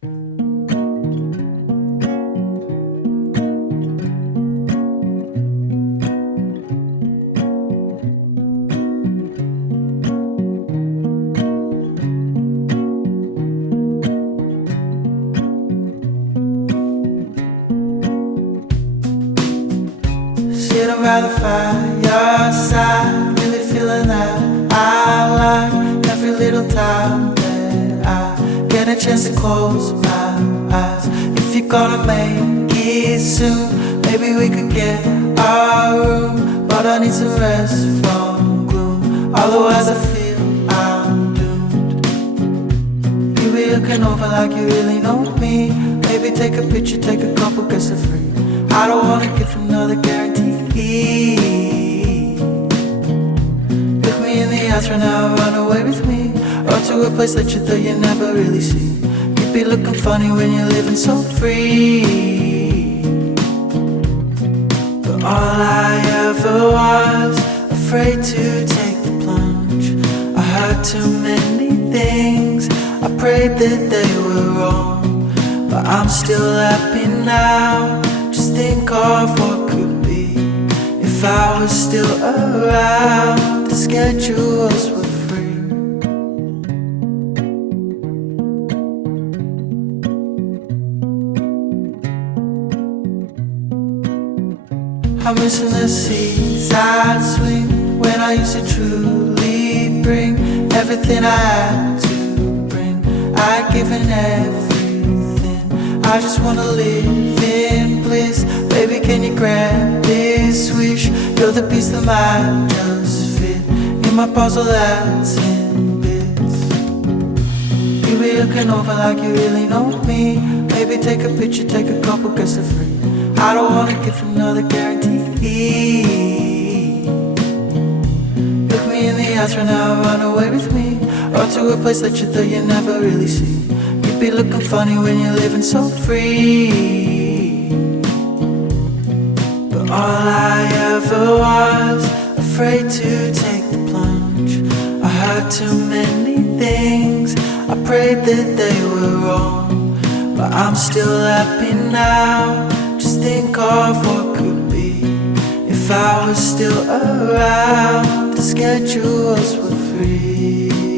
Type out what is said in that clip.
Sitting by the fireside, really feeling that I like every little time that I get a chance to close my eyes. If you're gonna make it soon, maybe we could get our room, but I need some rest from gloom, otherwise I feel I'm doomed. You be looking over like you really know me. Maybe take a picture, take a couple, guess it's free. I don't wanna give another guarantee. Look me in the eyes right now, run away with me, or to a place that you thought you never really see. You'd be looking funny when you're living so free. But all I ever was, afraid to take the plunge. I heard too many things, I prayed that they were wrong, but I'm still happy now. Just think of what could be if I was still around. The schedules were free. I'm missing the seas I'd swing when I used to truly bring everything I had to bring. I'd given everything. I just wanna live in bliss. Baby, can you grab this wish? You're the piece that might just fit in my puzzle that's in bits. You be looking over like you really know me. Maybe take a picture, take a couple, guess it's free. I don't wanna give another guarantee. Look me in the eyes right now, run away with me, or to a place that you thought you never really see. You'd be looking funny when you're living so free. But all I ever was, afraid to take the plunge. I heard too many things, I prayed that they were wrong, but I'm still happy now. Just think of what could be if I was still around. The schedules were free.